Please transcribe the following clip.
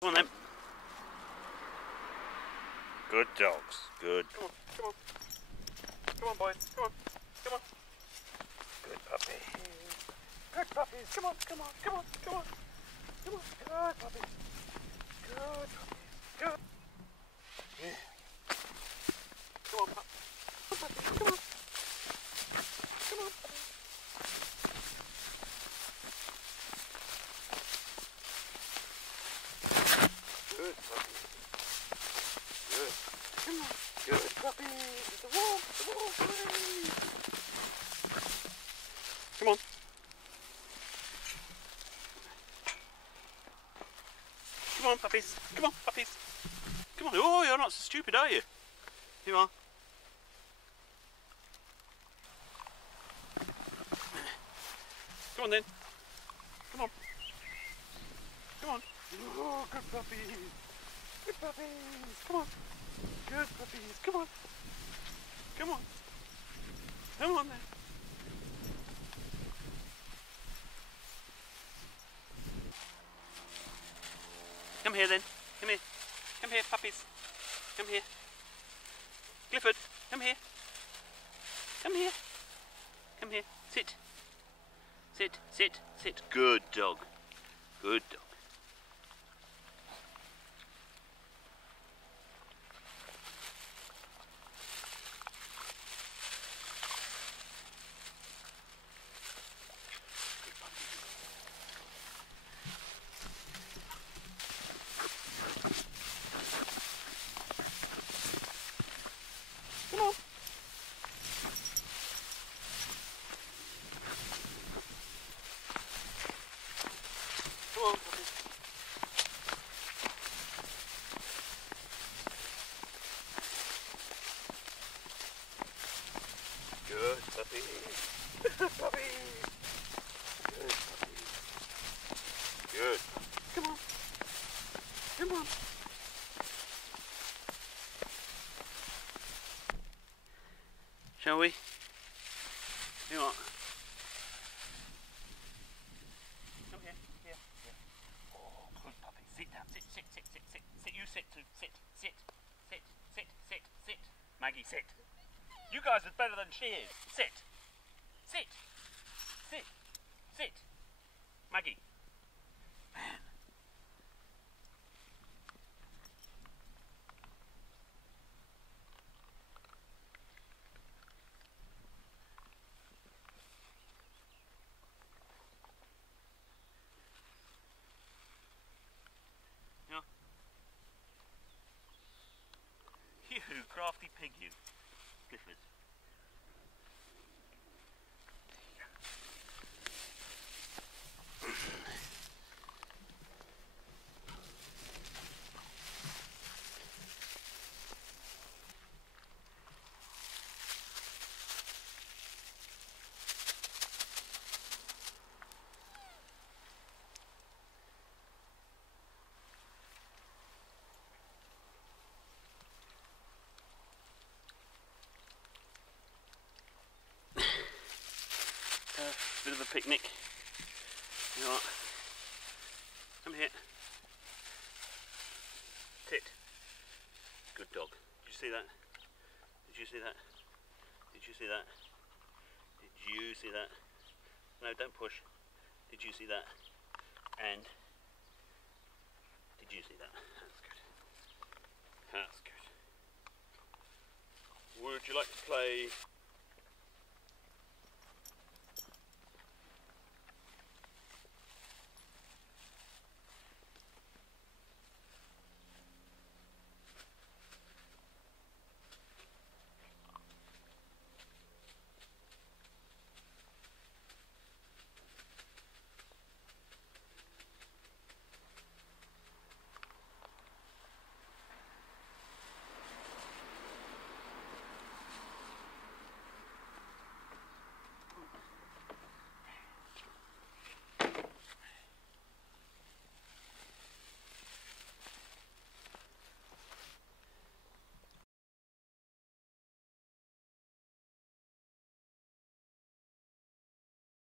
Come on then. Good dogs. Good. Come on, come on. Come on, boys. Come on. Come on. Good puppies. Good puppies. Come on, come on, come on, come on. Come on. Good puppies. Good puppies. Good. Yeah. Come on, pup. Come on, puppies. Come on. Come on, puppies. Good puppies. Good. Come on. Good puppies. The wolf. The wolf. Hooray. Come on. Come on, puppies. Come on, puppies. Come on. Oh, you're not so stupid, are you? Here you are. Come on then. Come on. Come on. Oh, good puppies. Good puppies. Come on. Good puppies. Come on. Come on. Come on then. Come here then. Come here. Come here, puppies. Come here. Clifford, come here. Come here. Come here. Sit. Sit, sit, sit. Good dog. Good dog. Come on. Come on, puppy. Good puppy. Good puppy. Good puppy. Good. Come on. Come on. Shall we? You what? Come here, here, here. Oh, good puppy. Sit down. Sit, sit, sit, sit, sit. Sit. You sit too. Sit, sit, sit, sit, sit, sit. Maggie, sit. You guys are better than she is. Sit. Sit. Sit. Sit. Maggie. Man. You crafty pig, you. Clifford. Bit of a picnic. You know what? Come here. Sit. Good dog. Did you see that? Did you see that? Did you see that? Did you see that? No, don't push. Did you see that? And did you see that? That's good. That's good. Would you like to play